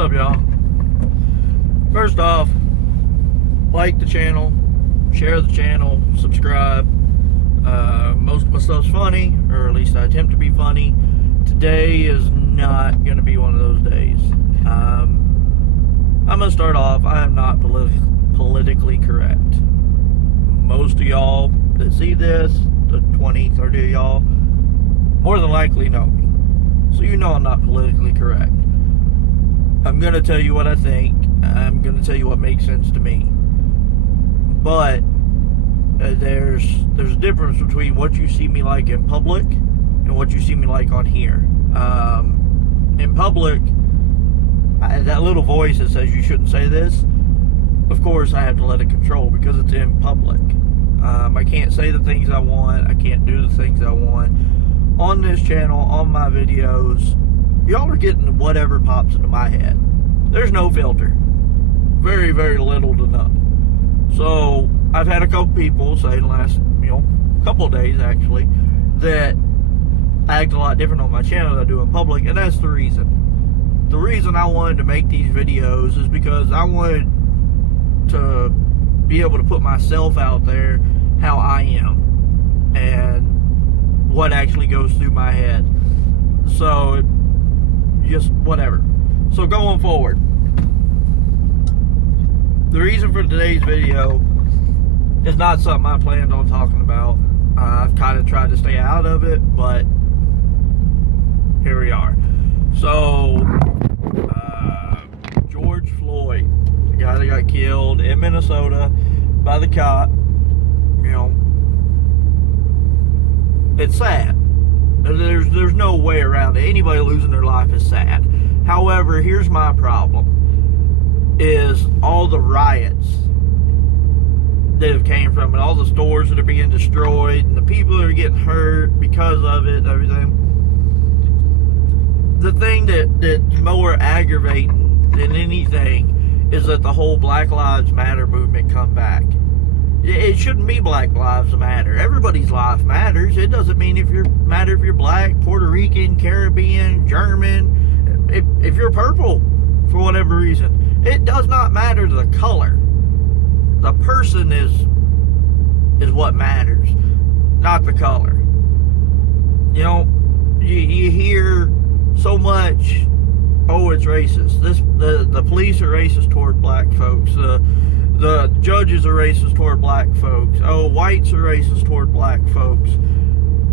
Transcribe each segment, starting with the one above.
up, y'all? First off, like the channel, share the channel, subscribe. Most of my stuff's funny, or at least I attempt to be funny. Today is not going to be one of those days. I'm going to start off, I am not politically correct. Most of y'all that see this, the 20, 30 of y'all, more than likely know me. So you know I'm not politically correct. I'm going to tell you what I think. I'm going to tell you what makes sense to me. But there's a difference between what you see me like in public and what you see me like on here. In public, that little voice that says you shouldn't say this, of course I have to let it control because it's in public. I can't say the things I want. I can't do the things I want. On this channel, on my videos, y'all are getting whatever pops into my head. There's no filter. Very, very little to none. So, I've had a couple people say in the last, couple of days actually, that I act a lot different on my channel than I do in public, and that's the reason. The reason I wanted to make these videos is because I wanted to be able to put myself out there how I am and what actually goes through my head. So, just whatever. So going forward, the reason for today's video is not something I planned on talking about. I've kind of tried to stay out of it, but here we are. So, George Floyd, the guy that got killed in Minnesota by the cop, it's sad. There's no way around it. Anybody losing their life is sad. However, here's my problem, is all the riots that have came from it, all the stores that are being destroyed, and the people that are getting hurt because of it and everything. The thing that's more aggravating than anything is that the whole Black Lives Matter movement come back. It shouldn't be Black Lives Matter. Everybody's life matters. It doesn't mean if you're black, Puerto Rican, Caribbean, German, if you're purple for whatever reason. It does not matter the color. The person is what matters, not the color. You hear so much, oh, it's racist. The police are racist toward black folks. The judges are racist toward black folks. Oh, whites are racist toward black folks.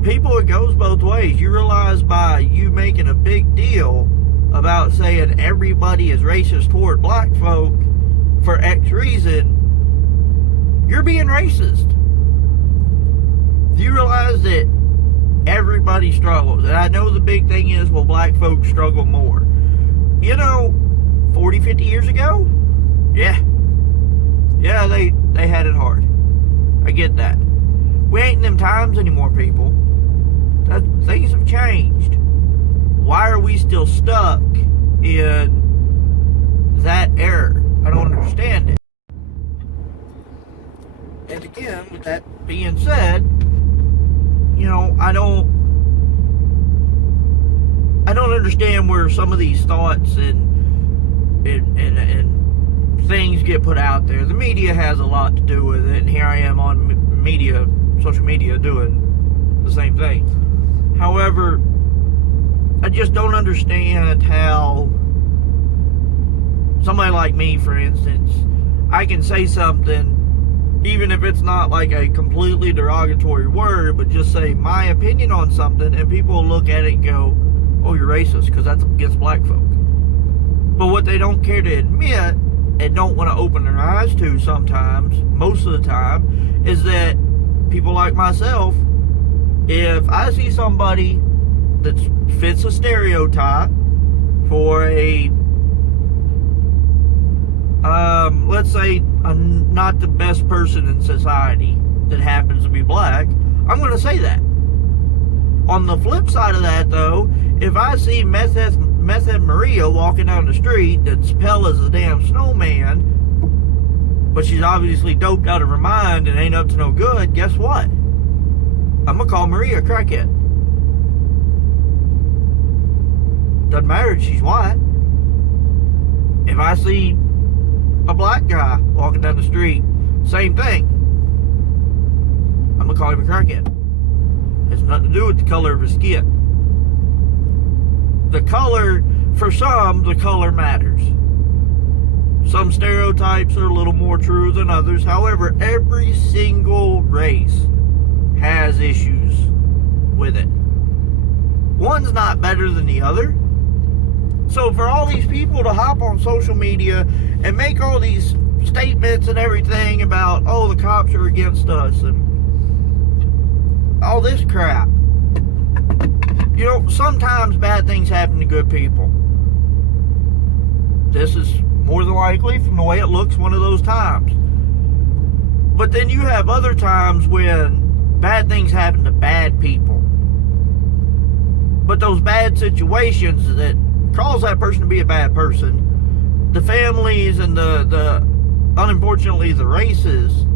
People, it goes both ways. You realize by you making a big deal about saying everybody is racist toward black folk for X reason, you're being racist. Do you realize that everybody struggles? And I know the big thing is, well, black folks struggle more. 40, 50 years ago? Yeah, they had it hard. I get that. We ain't in them times anymore, people. Things have changed. Why are we still stuck in that era? I don't understand it. And again, with that being said, I don't understand where some of these thoughts and things get put out there. The media has a lot to do with it, and here I am on social media doing the same thing. However, I just don't understand how somebody like me, for instance, I can say something, even if it's not like a completely derogatory word, but just say my opinion on something, and people will look at it and go, oh, you're racist, because that's against black folk. But what they don't care to admit, and don't want to open their eyes to sometimes, most of the time, is that people like myself, if I see somebody that fits a stereotype for a, let's say, not the best person in society that happens to be black, I'm going to say that. On the flip side of that, though, if I see Meth Maria walking down the street that's pale as a damn snowman, but she's obviously doped out of her mind and ain't up to no good, guess what? I'm going to call Maria a crackhead. Doesn't matter if she's white. If I see a black guy walking down the street, same thing. I'm gonna call him a crackhead. It has nothing to do with the color of his skin. The color, for some, the color matters. Some stereotypes are a little more true than others. However, every single race has issues with it. One's not better than the other. So for all these people to hop on social media and make all these statements and everything about, oh, the cops are against us and all this crap. You know, sometimes bad things happen to good people. This is more than likely, from the way it looks, one of those times. But then you have other times when bad things happen to bad people. But those bad situations that cause that person to be a bad person, the families and the unfortunately the races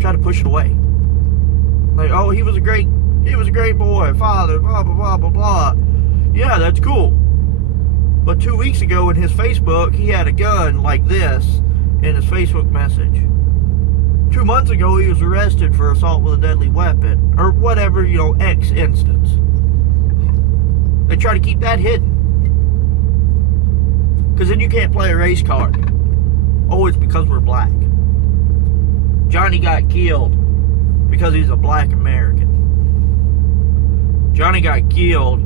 try to push it away. Like, oh, he was a great boy, father, blah blah blah blah blah. Yeah, that's cool. But 2 weeks ago in his Facebook, he had a gun like this in his Facebook message. 2 months ago, he was arrested for assault with a deadly weapon, or whatever, you know, X instance. They try to keep that hidden. Because then you can't play a race card. Oh, it's because we're black. Johnny got killed because he's a black American. Johnny got killed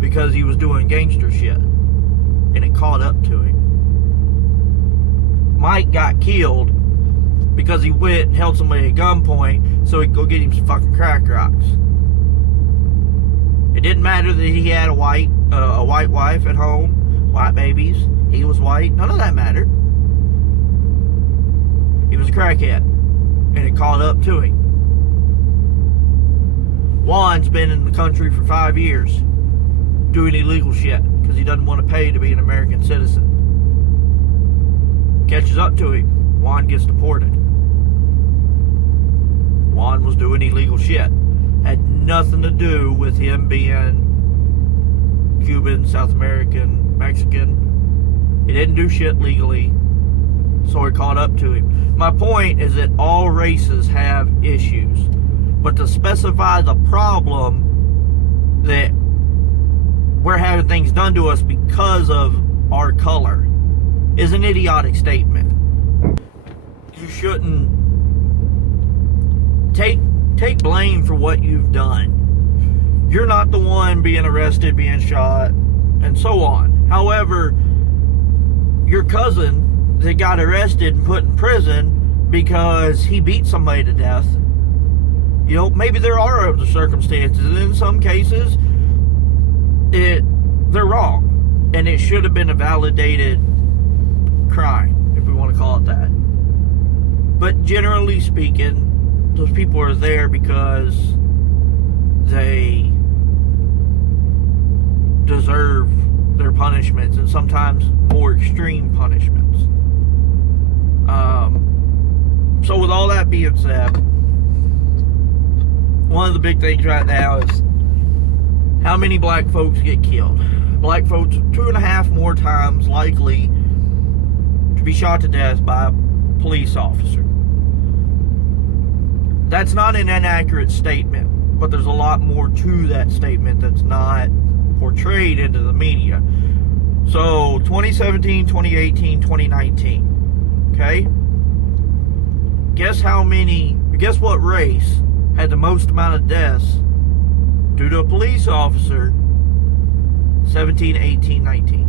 because he was doing gangster shit. And it caught up to him. Mike got killed because he went and held somebody at gunpoint so he could go get him some fucking crack rocks. It didn't matter that he had a white wife at home, white babies, he was white, none of that mattered. He was a crackhead, and it caught up to him. Juan's been in the country for 5 years doing illegal shit because he doesn't want to pay to be an American citizen. Catches up to him, Juan gets deported. Juan was doing illegal shit. Had nothing to do with him being Cuban, South American, Mexican. He didn't do shit legally, so it caught up to him. My point is that all races have issues, but to specify the problem that we're having things done to us because of our color is an idiotic statement. You shouldn't take blame for what you've done. You're not the one being arrested, being shot, and so on. However, your cousin that got arrested and put in prison because he beat somebody to death, you know, maybe there are other circumstances. In some cases, they're wrong, and it should have been a validated crime, if we want to call it that. But generally speaking, those people are there because they deserve their punishments, and sometimes more extreme punishments. So with all that being said, one of the big things right now is how many black folks get killed. Black folks are 2.5 more times likely to be shot to death by a police officer. That's not an inaccurate statement, but there's a lot more to that statement that's not portrayed into the media. So 2017, 2018, 2019. Okay? Guess what race had the most amount of deaths due to a police officer? 17, 18, 19.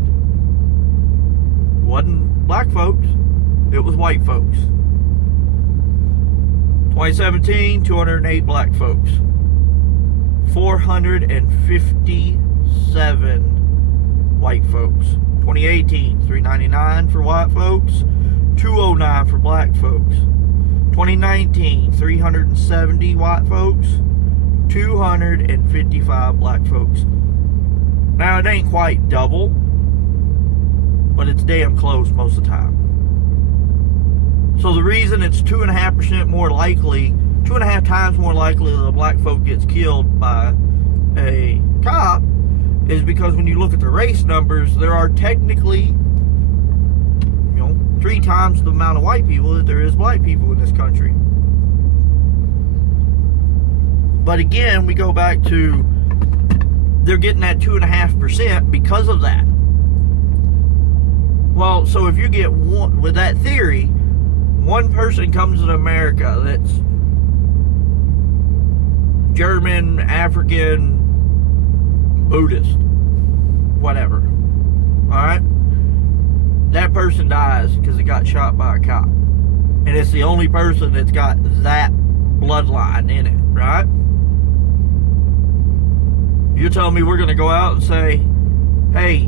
It wasn't black folks, it was white folks. 2017, 208 black folks. 457 white folks. 2018, 399 for white folks, 209 for black folks. 2019, 370 white folks, 255 black folks. Now, it ain't quite double, but it's damn close most of the time. So the reason it's 2.5% more likely, 2.5 times more likely that a black folk gets killed by a cop is because when you look at the race numbers, there are technically 3 times the amount of white people that there is black people in this country. But again, we go back to they're getting that 2.5% because of that. Well, so if you get one, with that theory, one person comes to America that's German, African, Buddhist, whatever. Alright? That person dies because he got shot by a cop. And it's the only person that's got that bloodline in it, right? You're telling me we're going to go out and say, hey,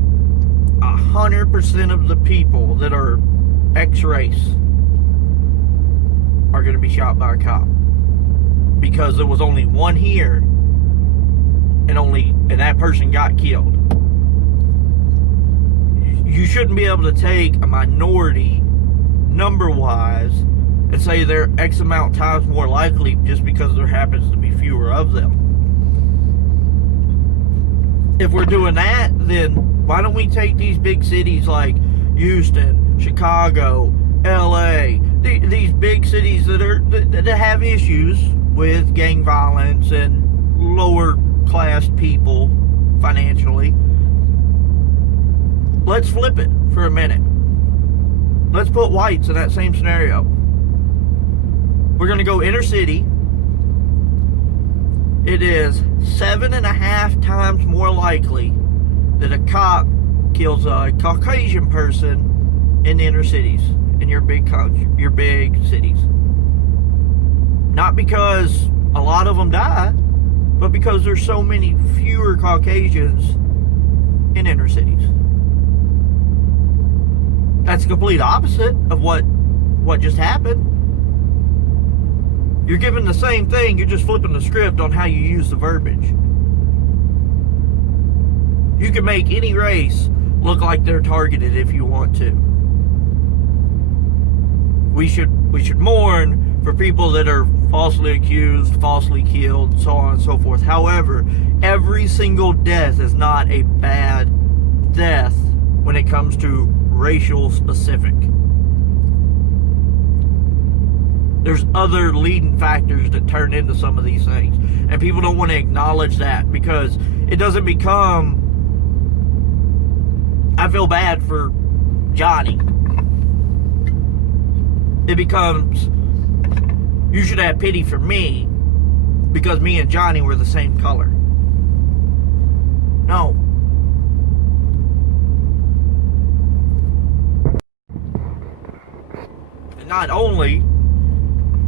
100% of the people that are X race are going to be shot by a cop because there was only one here and that person got killed. You shouldn't be able to take a minority number wise and say they're X amount times more likely just because there happens to be fewer of them. If we're doing that, then why don't we take these big cities like Houston, Chicago, LA, these big cities that have issues with gang violence and lower class people financially. Let's flip it for a minute. Let's put whites in that same scenario. We're going to go inner city. It is 7.5 times more likely that a cop kills a Caucasian person in the inner cities, in your big cities. Not because a lot of them die, but because there's so many fewer Caucasians in inner cities. That's the complete opposite of what just happened. You're given the same thing, you're just flipping the script on how you use the verbiage. You can make any race look like they're targeted if you want to. We should mourn for people that are falsely accused, falsely killed, so on and so forth. However, every single death is not a bad death when it comes to racial specific. There's other leading factors that turn into some of these things. And people don't want to acknowledge that because it doesn't become, I feel bad for Johnny. It becomes, you should have pity for me because me and Johnny were the same color. No. And not only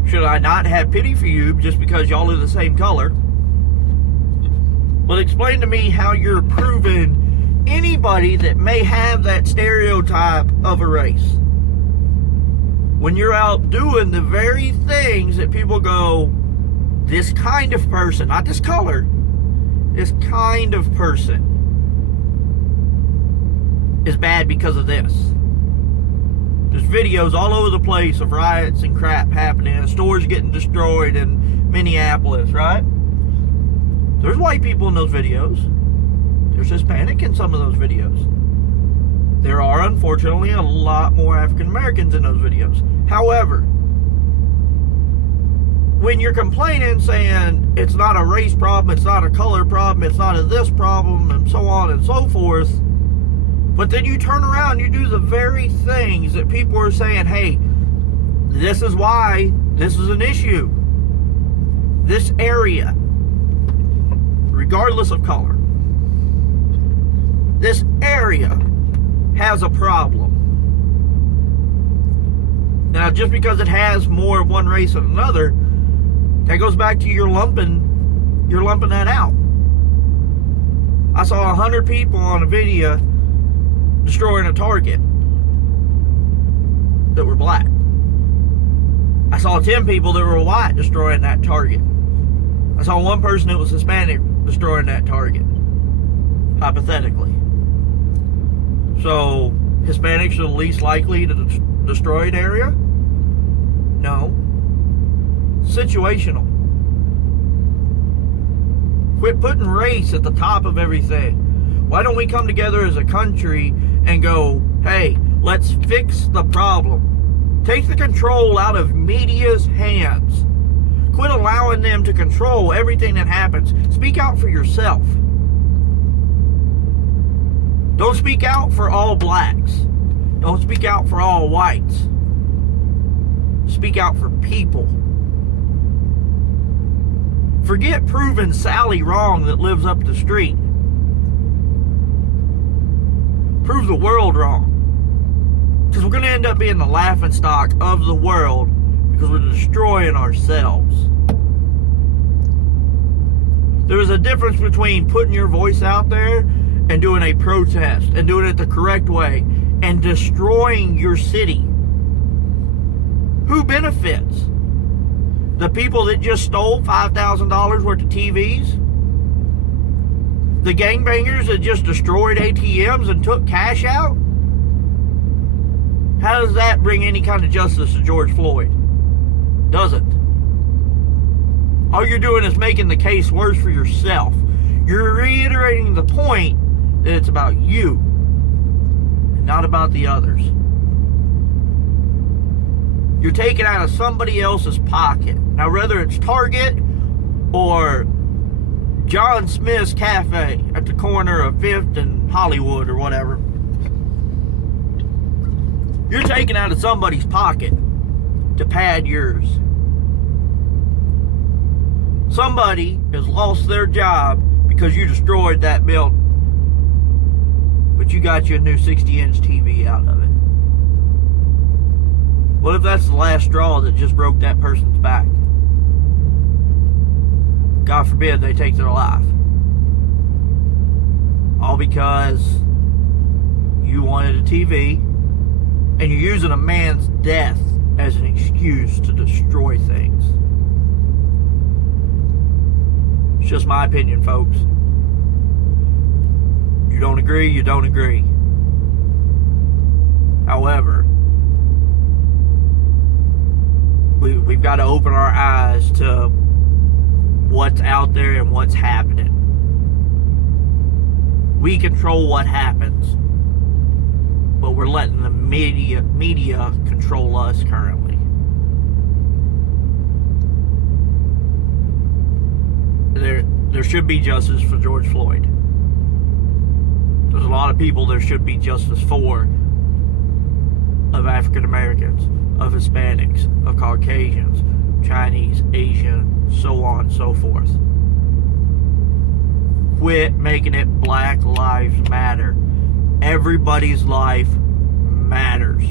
should I not have pity for you just because y'all are the same color, but explain to me how you're proving anybody that may have that stereotype of a race when you're out doing the very things that people go, this kind of person, not this color, this kind of person is bad because of this. There's videos all over the place of riots and crap happening, stores getting destroyed in Minneapolis, right? There's white people in those videos. There's Hispanic in some of those videos. There are, unfortunately, a lot more African Americans in those videos. However, when you're complaining, saying it's not a race problem, it's not a color problem, it's not a this problem, and so on and so forth, but then you turn around, you do the very things that people are saying, hey, this is why this is an issue. This area, regardless of color, this area has a problem. Now, just because it has more of one race than another, that goes back to you're lumping that out. I saw 100 people on a video destroying a Target that were black. I saw 10 people that were white destroying that Target. I saw one person that was Hispanic destroying that Target, hypothetically. So, Hispanics are the least likely to destroy an area? No. Situational. Quit putting race at the top of everything. Why don't we come together as a country and go, hey, Let's fix the problem. Take the control out of media's hands. Quit allowing them to control everything that happens. Speak out for yourself. Don't speak out for all blacks. Don't speak out for all whites. Speak out for people. Forget proving Sally wrong that lives up the street. Prove the world wrong. Because we're going to end up being the laughingstock of the world because we're destroying ourselves. There is a difference between putting your voice out there and doing a protest and doing it the correct way and destroying your city. Who benefits? The people that just stole $5,000 worth of TVs? The gangbangers that just destroyed ATMs and took cash out? How does that bring any kind of justice to George Floyd? Doesn't. All you're doing is making the case worse for yourself. You're reiterating the point that it's about you and not about the others. You're taking out of somebody else's pocket. Now, whether it's Target or John Smith's Cafe at the corner of 5th and Hollywood or whatever, you're taking out of somebody's pocket to pad yours. Somebody has lost their job because you destroyed that building. But you got you a new 60-inch TV out of it. What if that's the last straw that just broke that person's back? God forbid they take their life. All because you wanted a TV and you're using a man's death as an excuse to destroy things. It's just my opinion, folks. You don't agree, you don't agree. However, we've got to open our eyes to what's out there and what's happening. We control what happens, but we're letting the media control us currently. There should be justice for George Floyd. There's a lot of people there should be justice for, of African Americans, of Hispanics, of Caucasians, Chinese, Asian, so on and so forth. Quit making it Black Lives Matter. Everybody's life matters.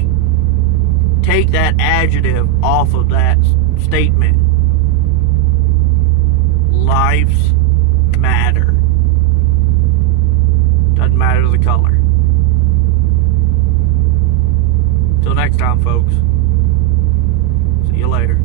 Take that adjective off of that statement. Lives matter. Doesn't matter the color. Till next time, folks. See you later.